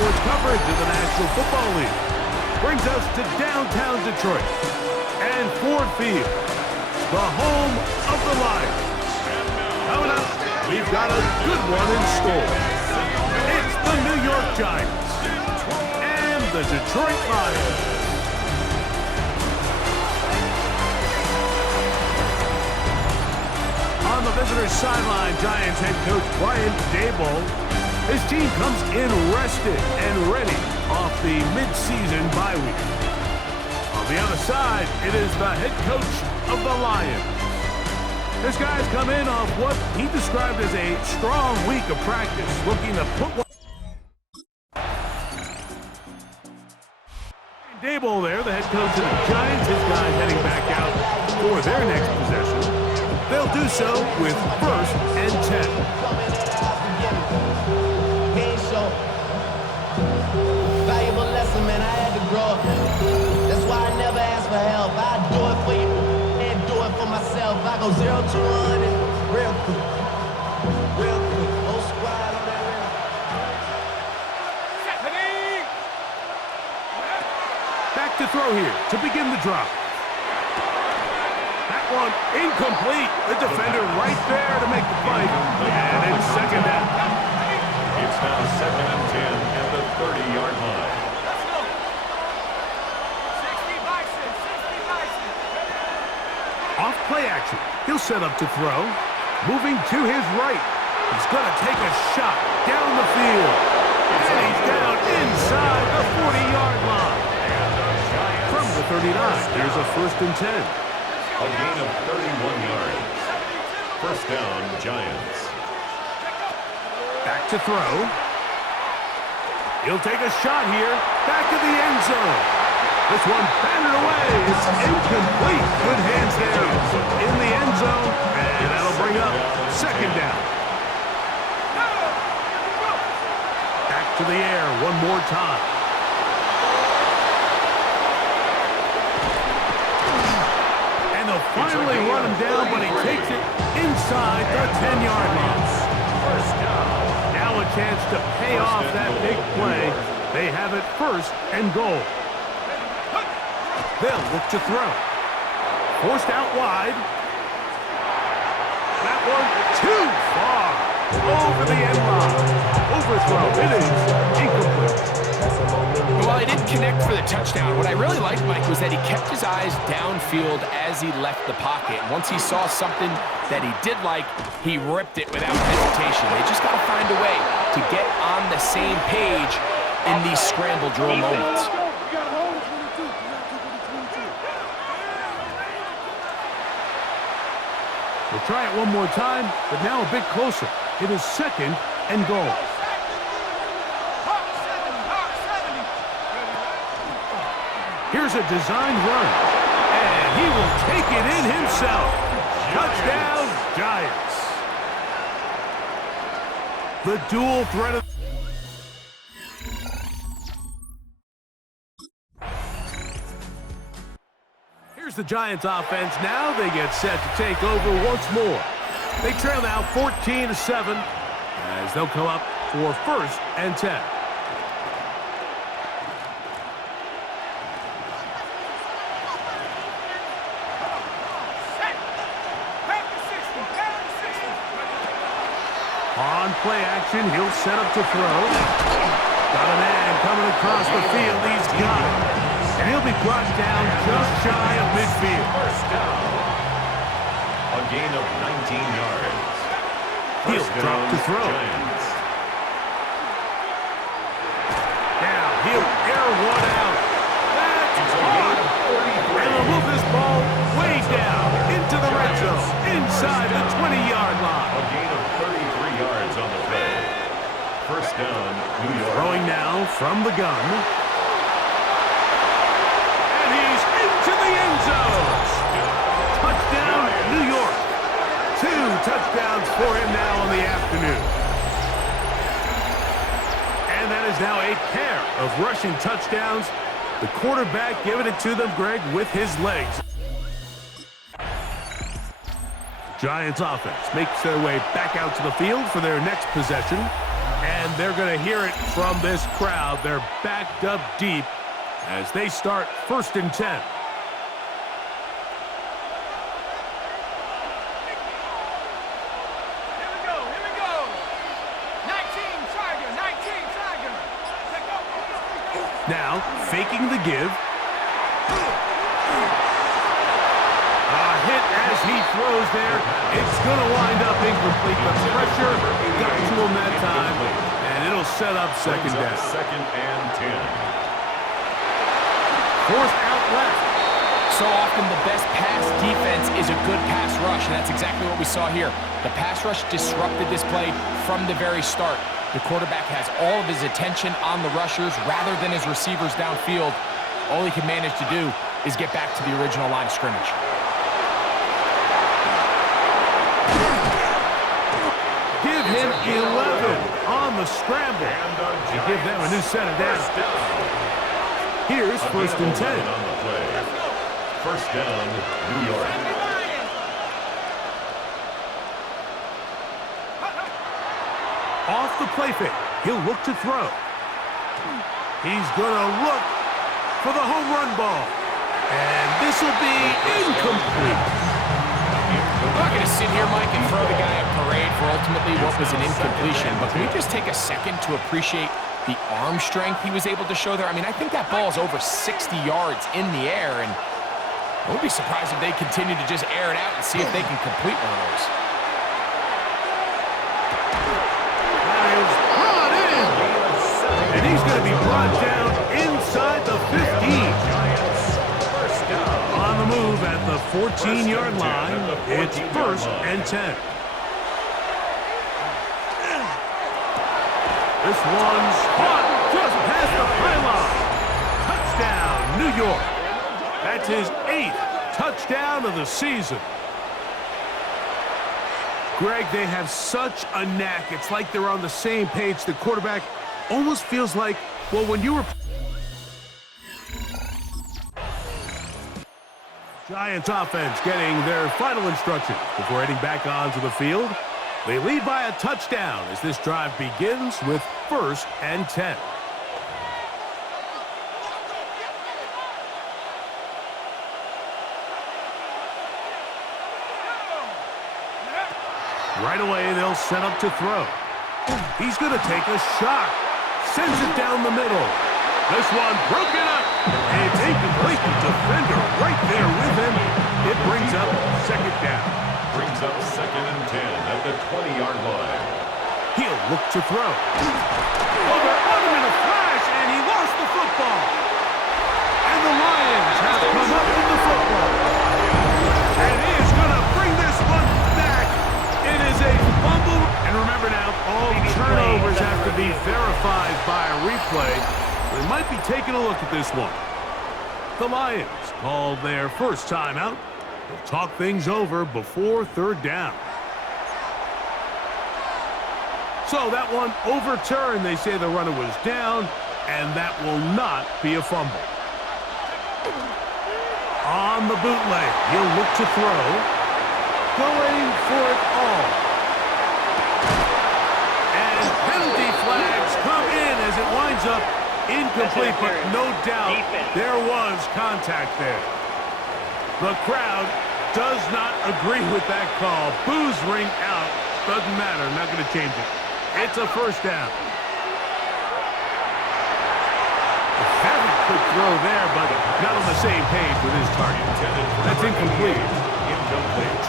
sports coverage of the National Football League. Brings us to downtown Detroit and Ford Field, the home of the Lions. Coming up, we've got a good one in store. It's the New York Giants and the Detroit Lions. On the visitor's sideline, Giants head coach Brian Daboll. His team comes in rested and ready off the mid-season bye week. On the other side, it is the head coach of the Lions. His guys come in off what he described as a strong week of practice, looking to put one. Daboll there, the head coach of the Giants. His guys heading back out for their next possession. They'll do so with 1st and 10. Valuable lesson, man. I had to grow up. That's why I never ask for help. I do it for you and do it for myself. I go 0 to 100 real quick. Real quick. Whole squad on that real. Back to throw here to begin the drop. That one incomplete. The defender right there to make the fight. And it's 2nd down. It's now 2nd and 10 at the 30-yard line. Let's go. 60 Bison, 60 Bison. Off play action. He'll set up to throw. Moving to his right. He's going to take a shot down the field. And he's down inside the 40-yard line. From the 39, here's a 1st and 10. A gain of 31 yards. 1st down, Giants. Back to throw. He'll take a shot here. Back to the end zone. This one batted away. It's incomplete. Good hands there in the end zone. And that'll bring up 2nd down. Back to the air one more time. And they'll finally run him down, but he takes it inside the 10-yard line. First down. Now a chance to pay off that big play. They have it 1st and goal. They'll look to throw. Forced out wide. That one too far. Over the end line. Overthrow. It is incomplete. Well, he didn't connect for the touchdown. What I really liked, Mike, was that he kept his eyes downfield as he left the pocket. Once he saw something that he did like, he ripped it without hesitation. They just got to find a way to get on the same page in these scramble drill moments. We'll try it one more time, but now a bit closer. It is 2nd and goal. Here's a designed run, and he will take it in himself. Touchdown, Giants. The dual threat of... Here's the Giants offense now. They get set to take over once more. They trail now 14-7 as they'll come up for 1st and 10. On play action, he'll set up to throw. Got a man coming across the field. He's got it. And he'll be brought down just shy of midfield. First down. A gain of 19 yards. He'll drop to throw. Giants. Now he'll air one out. That's caught. And he'll move this ball way down into the red zone, inside the 20-yard line. A gain of 33 yards on the play. First down, New York. Throwing now from the gun. And he's into the end zone. Touchdown, New York. 2 touchdowns for him now in the afternoon. And that is now a pair of rushing touchdowns. The quarterback giving it to them, Greg, with his legs. Giants offense makes their way back out to the field for their next possession. And they're going to hear it from this crowd. They're backed up deep as they start 1st and 10. Now, faking the give. A hit as he throws there. It's going to wind up incomplete. The pressure got to him that time, and it'll set up 2nd down. 2nd and 10. 4th out left. So often the best pass defense is a good pass rush, and that's exactly what we saw here. The pass rush disrupted this play from the very start. The quarterback has all of his attention on the rushers rather than his receivers downfield. All he can manage to do is get back to the original line of scrimmage. Give him 11 on the scramble. To give them a new set of downs. Here's 1st and 10. On the play. 1st down, New York. Off the play fake, he'll look to throw. He's going to look for the home run ball. And this will be incomplete. I'm not going to sit here, Mike, and throw the guy a parade for ultimately what was an incompletion, but can we just take a second to appreciate the arm strength he was able to show there? I mean, I think that ball is over 60 yards in the air, and I wouldn't be surprised if they continue to just air it out and see if they can complete one of those. And he's going to be brought down inside the 15. On the move at the 14-yard line, it's 1st and 10. This one's caught just past the pylon. Touchdown, New York. That's his 8th touchdown of the season. Greg, they have such a knack. It's like they're on the same page. The quarterback almost feels like, well, when you were... Giants offense getting their final instructions before heading back onto the field. They lead by a touchdown as this drive begins with 1st and 10. Right away, they'll set up to throw. He's going to take a shot. Sends it down the middle. This one broken up. And it's incomplete. The defender right there with him. It brings up 2nd down. Brings up 2nd and 10 at the 20-yard line. He'll look to throw. Oh, they're on him in a flash, and he lost the football. And the Lions have come up with the football. And he is going to bring this one back. It is a fumble. And remember now, all turnovers have to be verified by a replay. We might be taking a look at this one. The Lions called their first timeout. They'll talk things over before 3rd down. So that one overturned. They say the runner was down, and that will not be a fumble. On the bootleg, he'll look to throw. Going for it all. And penalty flags come in as it winds up incomplete, but no doubt there was contact there. The crowd does not agree with that call. Boos ring out. Doesn't matter. I'm not going to change it. It's a 1st down. Very good throw there, but not on the same page with his target. That's incomplete.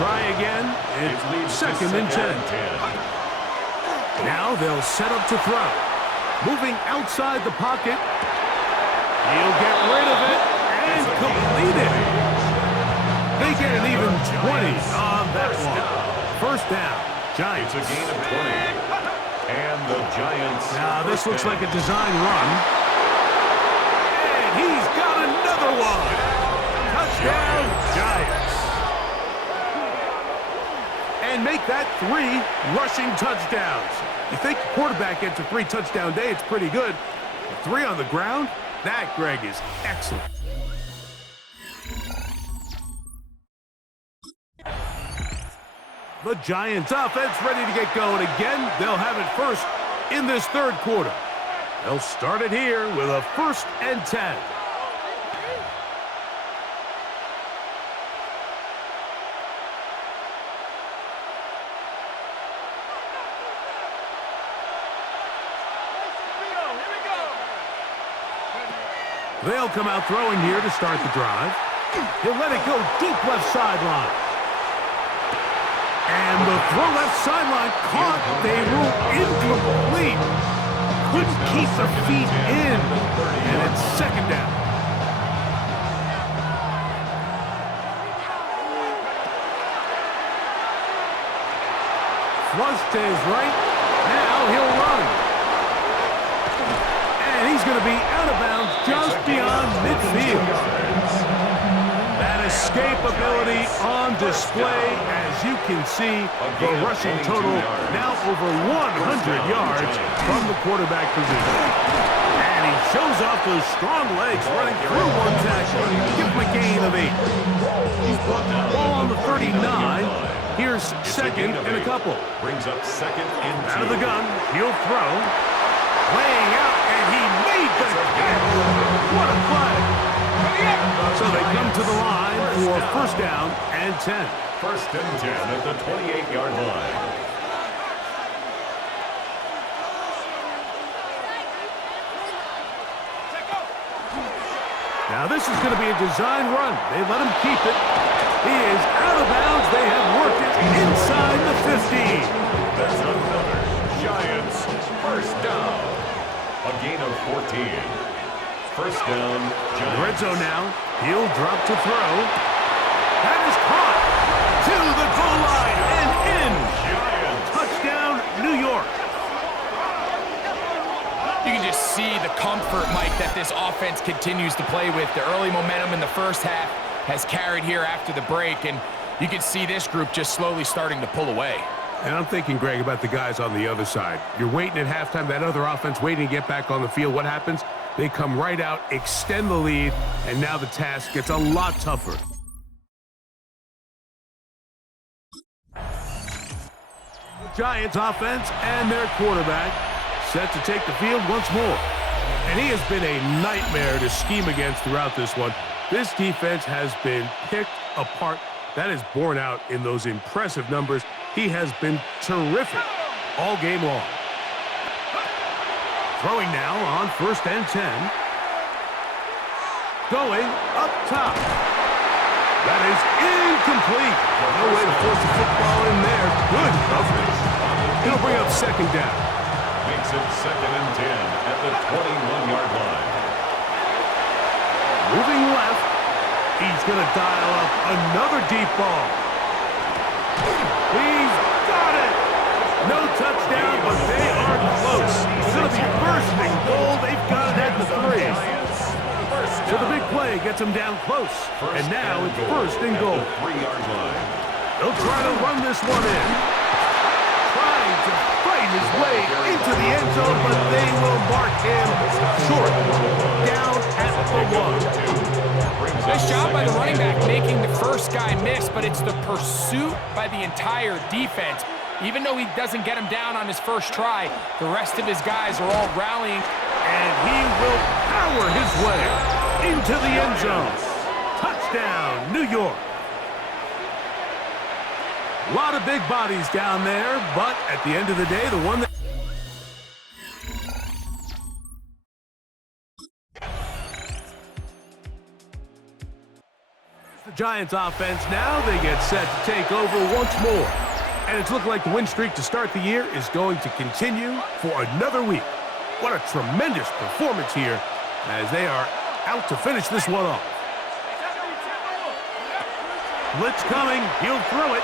Try again. It's 2nd and 10. Now they'll set up to throw. Moving outside the pocket. He'll get rid of it and complete it. They get an even 20 on that one. 1st down. Giants. It's a gain of 20. And the Giants. Now this looks like a design run. And he's got another one. Touchdown, Giants. And make that 3 rushing touchdowns. You think the quarterback gets a 3-touchdown day, it's pretty good. 3 on the ground, that, Greg, is excellent. The Giants offense ready to get going again. They'll have it 1st in this third quarter. They'll start it here with a 1st and 10. They'll come out throwing here to start the drive. He'll let it go deep left sideline. And the throw left sideline caught. They rule incomplete. Couldn't keep the feet in. And it's 2nd down. Flush to his right. Now he'll run. And he's going to be out of bounds just beyond midfield. That escapability on display. As you can see, the rushing total now over 100 yards from the quarterback position. And he shows off those strong legs running through one tackle. Give him a gain of 8. Ball on the 39. Here's 2nd and a couple. Brings up 2nd and 2. Out of the gun, he'll throw. Laying out, and he made the catch. What a play. So they come to the line for 1st down and 10. 1st and 10 at the 28-yard line. Now this is going to be a design run. They let him keep it. He is out of bounds. They have worked it inside the 50. That's another Giants 1st down. A gain of 14. 1st down, Giants. Red zone now. He'll drop to throw. That is caught to the goal line and in. Giants. Touchdown, New York. You can just see the comfort, Mike, that this offense continues to play with. The early momentum in the first half has carried here after the break, and you can see this group just slowly starting to pull away. And I'm thinking, Greg, about the guys on the other side. You're waiting at halftime, that other offense waiting to get back on the field. What happens? They come right out, extend the lead, and now the task gets a lot tougher. Giants offense and their quarterback set to take the field once more. And he has been a nightmare to scheme against throughout this one. This defense has been picked apart. That is borne out in those impressive numbers. He has been terrific all game long. Throwing now on 1st and 10. Going up top. That is incomplete. No way to force the football in there. Good coverage. He'll bring up 2nd down. Makes it 2nd and 10 at the 21-yard line. Moving left. He's going to dial up another deep ball. He's got it. No touchdown, but they are close. It's going to be 1st and goal. They've got it at the 3. So the big play gets him down close. And now it's 1st and goal. 3-yard line. They'll try to run this one in. Trying to fight his way into the end zone, but they will mark him short. Down at the 1. Nice job by the running back making the first guy miss, but it's the pursuit by the entire defense. Even though he doesn't get him down on his first try, the rest of his guys are all rallying. And he will power his way into the end zone. Touchdown, New York. A lot of big bodies down there, but at the end of the day, the one that... The Giants offense now, they get set to take over once more. And it's looked like the win streak to start the year is going to continue for another week. What a tremendous performance here as they are out to finish this one off. Blitz coming, he'll throw it.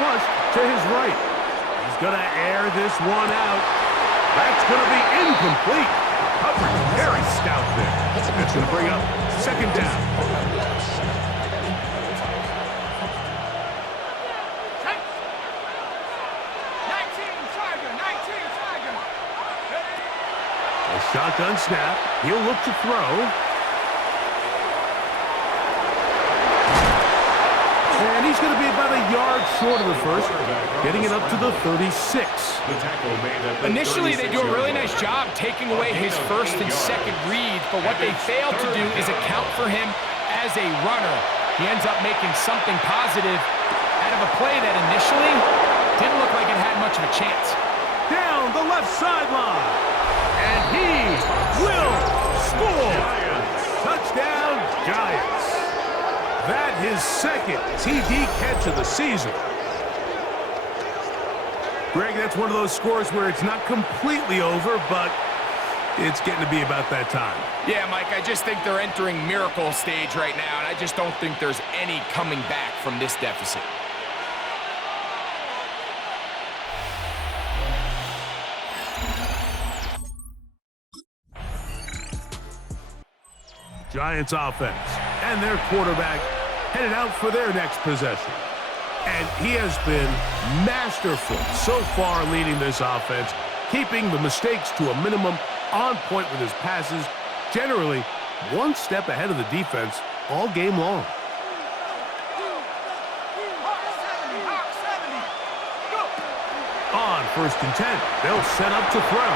Flush to his right. He's going to air this one out. That's going to be incomplete. Coverage very stout there. That's going to bring up 2nd down. Shotgun snap. He'll look to throw. And he's going to be about a yard short of the first, getting it up to the 36. Initially, they do a really nice job taking away his first and second read, but what they fail to do is account for him as a runner. He ends up making something positive out of a play that initially didn't look like it had much of a chance. Down the left sideline. And he will score. Touchdown, Giants. That his second TD catch of the season. Greg, that's one of those scores where it's not completely over, but it's getting to be about that time. Yeah, Mike, I just think they're entering miracle stage right now, and I just don't think there's any coming back from this deficit. Giants offense and their quarterback headed out for their next possession. And he has been masterful so far leading this offense, keeping the mistakes to a minimum, on point with his passes, generally one step ahead of the defense all game long. On 1st and 10, they'll set up to throw.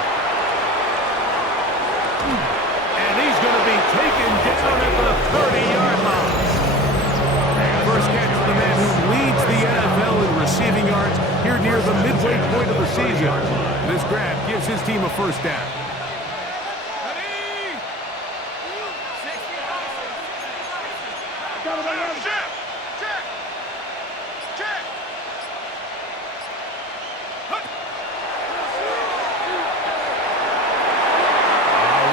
And he's going to be taken down at the 30-yard line. First catch for the man who leads the NFL in receiving yards here near the midway point of the season. This grab gives his team a first down.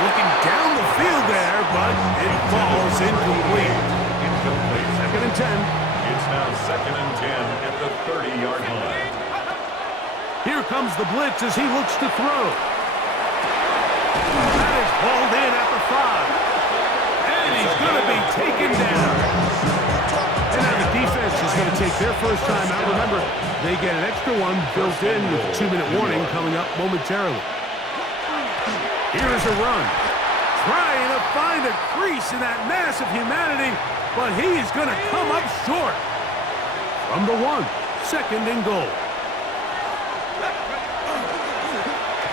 Looking down the field there, but it falls incomplete. Second and 10. It's now 2nd and 10 at the 30-yard line. Here comes the blitz as he looks to throw. That is hauled in at the 5. And he's going to be taken down. And now the defense is going to take their first time out. Remember, they get an extra one built in with a 2-minute warning coming up momentarily. Here is a run. Trying to find a crease in that mass of humanity, but he's going to come up short. From the 1, 2nd and goal.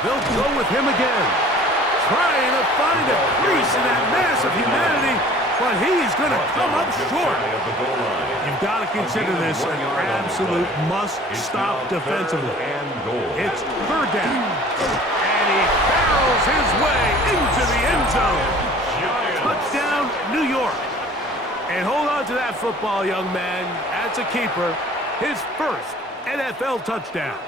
They'll go with him again. Trying to find a crease in that mass of humanity, but he's going to come up short. You've got to consider this an absolute must-stop defensively. It's 3rd down. And he barrels his way into the end zone. Touchdown, New York. And hold on to that football, young man. That's a keeper. His first NFL touchdown.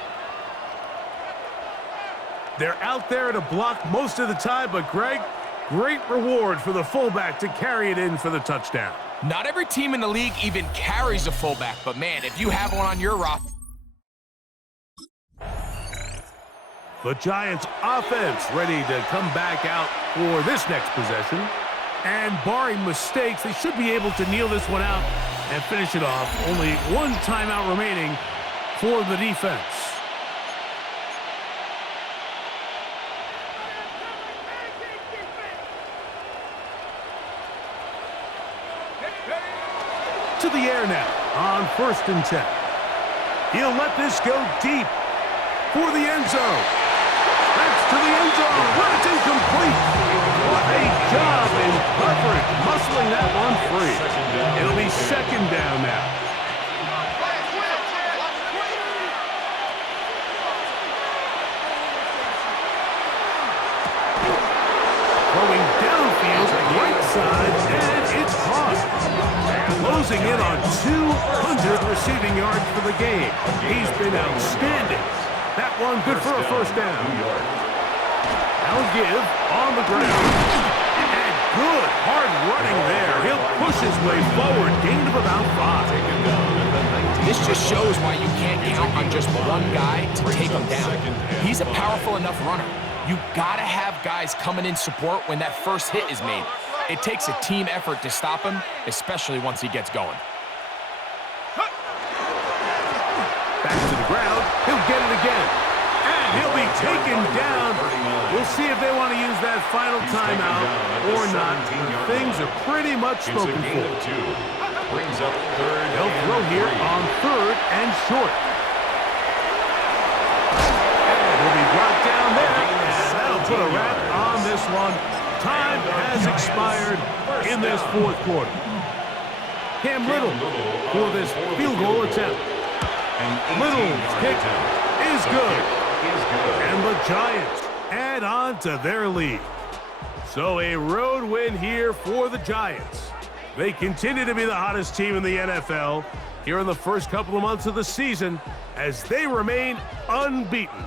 They're out there to block most of the time, but Greg, great reward for the fullback to carry it in for the touchdown. Not every team in the league even carries a fullback, but man, if you have one on your roster. The Giants offense ready to come back out for this next possession. And barring mistakes, they should be able to kneel this one out and finish it off. Only one timeout remaining for the defense. To the air now on 1st and 10. He'll let this go deep for the end zone. That's to the end zone where it's incomplete. What a job in coverage, muscling that one free. It'll be 2nd down now. Throwing downfield, right side, and it's caught. Closing in on 200 receiving yards for the game. He's been outstanding. That one good for a first down. Now give on the ground. And good hard running there. He'll push his way forward. Gain of about 5. This just shows why you can't count on just one guy to take him down. He's a powerful enough runner. You gotta have guys coming in support when that first hit is made. It takes a team effort to stop him, especially once he gets going. Back to the ground. He'll get it again. And he'll be taken down. We'll see if they want to use that final timeout or not. Things are pretty much spoken for. brings up third. They'll throw here on third and short. And will be brought down there, and that'll put a wrap on this one. Time has expired in this fourth quarter. Cam Little for this field goal attempt. Little's kick is good. And the Giants add on to their lead. So a road win here for the Giants. They continue to be the hottest team in the NFL here in the first couple of months of the season as they remain unbeaten.